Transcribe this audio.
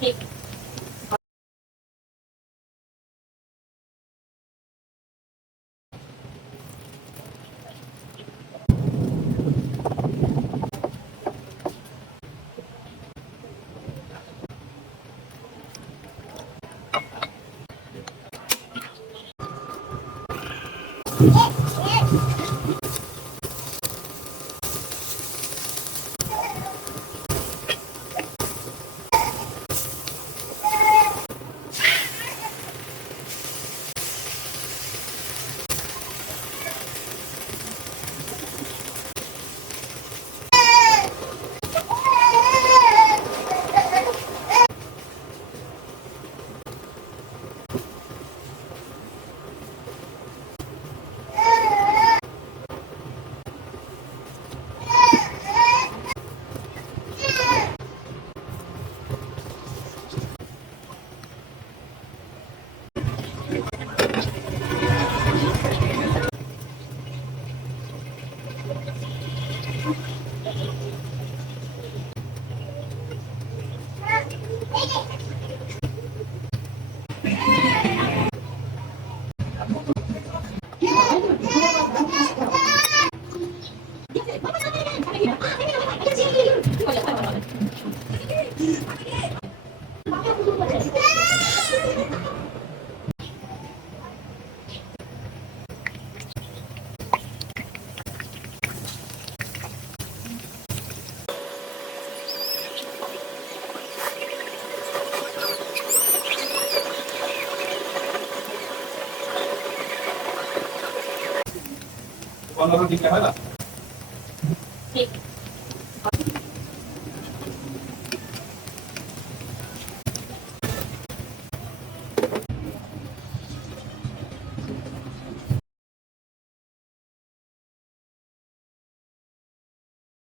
你。করে দিতে হয় না?